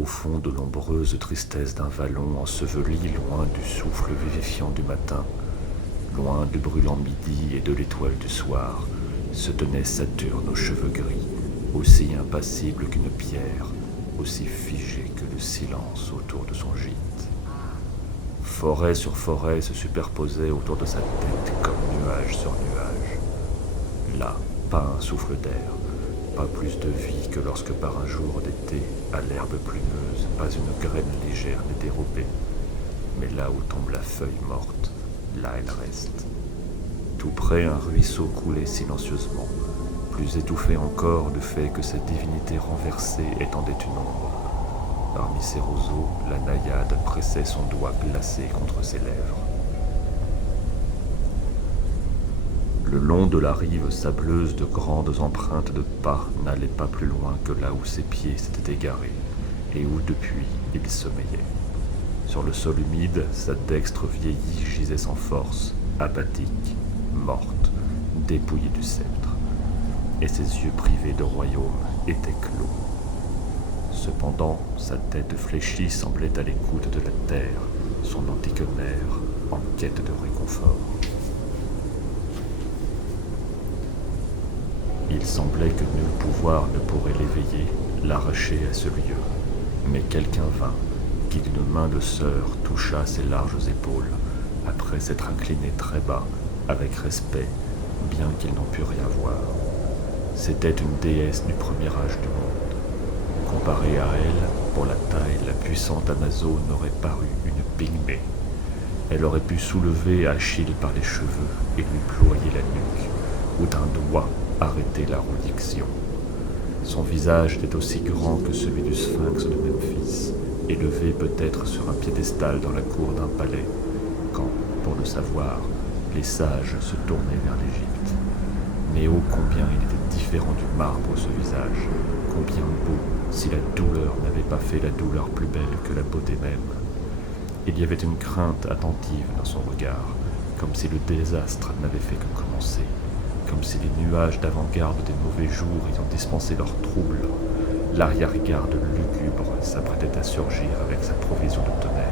Au fond de l'ombreuse tristesse d'un vallon enseveli loin du souffle vivifiant du matin, loin du brûlant midi et de l'étoile du soir, se tenait Saturne aux cheveux gris, aussi impassible qu'une pierre, aussi figé que le silence autour de son gîte. Forêt sur forêt se superposait autour de sa tête comme nuage sur nuage. Là, pas un souffle d'air, pas plus de vie que lorsque par un jour d'été, à l'herbe plumeuse, pas une graine légère n'est dérobée. Mais là où tombe la feuille morte, là elle reste. Tout près, un ruisseau coulait silencieusement, plus étouffé encore du fait que cette divinité renversée étendait une ombre. Parmi ces roseaux, la naïade pressait son doigt glacé contre ses lèvres. Le long de la rive sableuse, de grandes empreintes de pas n'allaient pas plus loin que là où ses pieds s'étaient égarés, et où depuis il sommeillait. Sur le sol humide, sa dextre vieillie gisait sans force, apathique, morte, dépouillée du sceptre, et ses yeux privés de royaume étaient clos. Cependant, sa tête fléchie semblait à l'écoute de la terre, son antiquaire en quête de réconfort. Il semblait que nul pouvoir ne pourrait l'éveiller, l'arracher à ce lieu. Mais quelqu'un vint, qui d'une main de sœur toucha ses larges épaules, après s'être incliné très bas, avec respect, bien qu'il n'en pût rien voir. C'était une déesse du premier âge du monde. Comparée à elle, pour la taille, la puissante Amazone aurait paru une pygmée. Elle aurait pu soulever Achille par les cheveux et lui ployer la nuque, ou d'un doigt arrêter la rudiction. Son visage était aussi grand que celui du sphinx de Memphis, élevé peut-être sur un piédestal dans la cour d'un palais, quand, pour le savoir, les sages se tournaient vers l'Égypte. Mais ô combien il était différent du marbre ce visage, combien beau, si la douleur n'avait pas fait la douleur plus belle que la beauté même. Il y avait une crainte attentive dans son regard, comme si le désastre n'avait fait que commencer, comme si les nuages d'avant-garde des mauvais jours ayant dispensé leurs troubles, l'arrière-garde lugubre s'apprêtait à surgir avec sa provision de tonnerre.